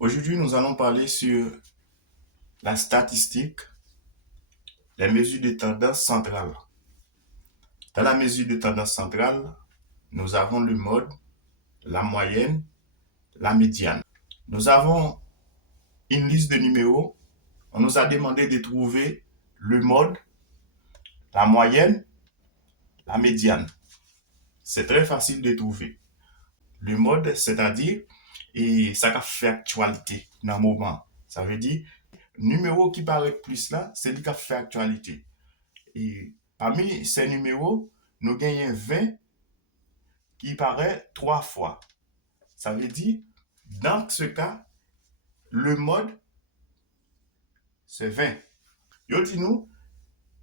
Aujourd'hui, nous allons parler sur la statistique, les mesures de tendance centrale. Dans la mesure de tendance centrale, nous avons le mode, la moyenne, la médiane. Nous avons une liste de numéros. On nous a demandé de trouver le mode, la moyenne, la médiane. C'est très facile de trouver. Le mode, c'est-à-dire, et ça fait actualité dans le moment. Ça veut dire, numéro qui paraît plus là, c'est lui qui fait actualité. Et parmi ces numéros, nous gagnons 20 qui paraît 3 fois. Ça veut dire, dans ce cas, le mode, c'est 20. Yo dit nous,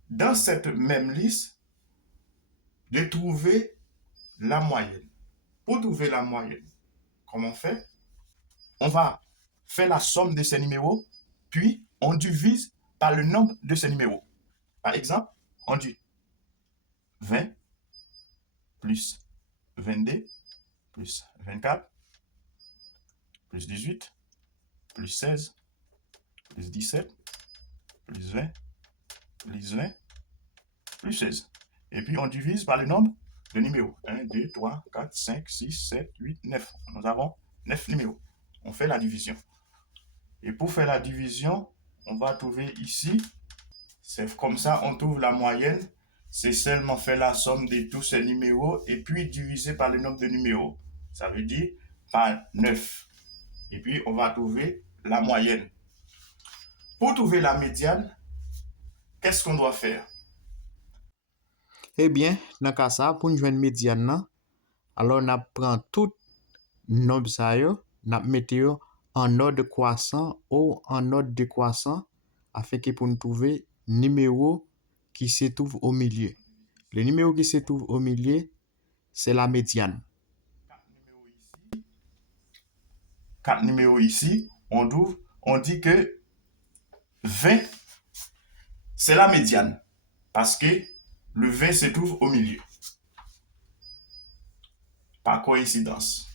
dans cette même liste, de trouver la moyenne. Pour trouver la moyenne, comment on fait? On va faire la somme de ces numéros, puis on divise par le nombre de ces numéros. Par exemple, on dit 20 plus 22 plus 24 plus 18 plus 16 plus 17 plus 20 plus 20 plus 16. Et puis on divise par le nombre de numéros. 1, 2, 3, 4, 5, 6, 7, 8, 9. Nous avons 9 numéros. On fait la division. Et pour faire la division, on va trouver ici, c'est comme ça, on trouve la moyenne. C'est seulement faire la somme de tous ces numéros et puis diviser par le nombre de numéros. Ça veut dire par 9. Et puis, on va trouver la moyenne. Pour trouver la médiane, qu'est-ce qu'on doit faire? Eh bien, dans cas ça, pour nous joindre médiane nan, alors on prend tout nombre ça yo, n'a mettre yo en ordre croissant ou en ordre décroissant afin que pour nous trouver numéro qui se trouve au milieu. Le numéro qui se trouve au milieu, c'est la médiane. 4 numéros ici, on dit que 20, c'est la médiane. Parce que le 20 se trouve au milieu. Par coïncidence.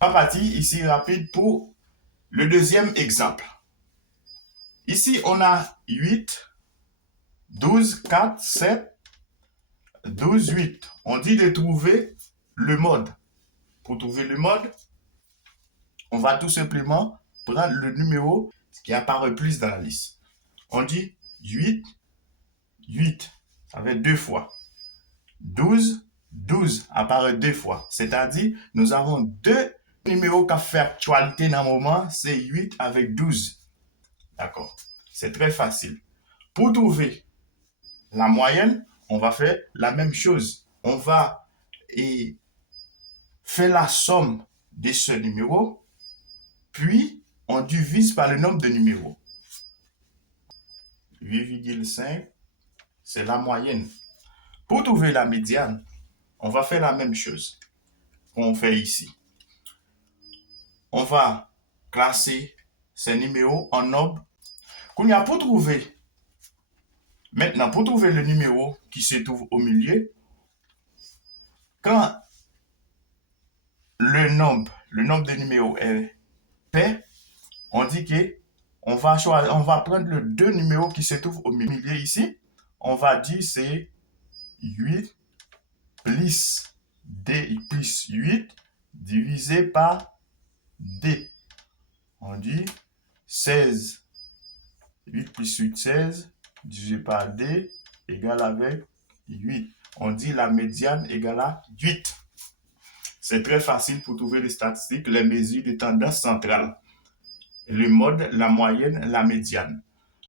On va partir ici rapide pour le deuxième exemple. Ici, on a 8, 12, 4, 7, 12, 8. On dit de trouver le mode. Pour trouver le mode, on va tout simplement prendre le numéro qui apparaît plus dans la liste. On dit 8, 8. Ça fait 2 fois. 12, 12 apparaît 2 fois. C'est-à-dire, nous avons deux numéros qui font actualité dans le moment, c'est 8 avec 12. D'accord? C'est très facile. Pour trouver la moyenne, on va faire la même chose. On va faire la somme de ce numéro, puis on divise par le nombre de numéros. 8,5, c'est la moyenne. Pour trouver la médiane, on va faire la même chose qu'on fait ici. On va classer ces numéros en ordre. Pour trouver, maintenant, pour trouver le numéro qui se trouve au milieu, quand le nombre de numéros est pair, on dit que on va prendre les deux numéros qui se trouvent au milieu ici. On va dire c'est 8 plus D plus 8 divisé par D. On dit 16. 8 plus 8, 16 divisé par D égale avec 8. On dit la médiane égale à 8. C'est très facile pour trouver les statistiques, les mesures de tendance centrale. Le mode, la moyenne, la médiane.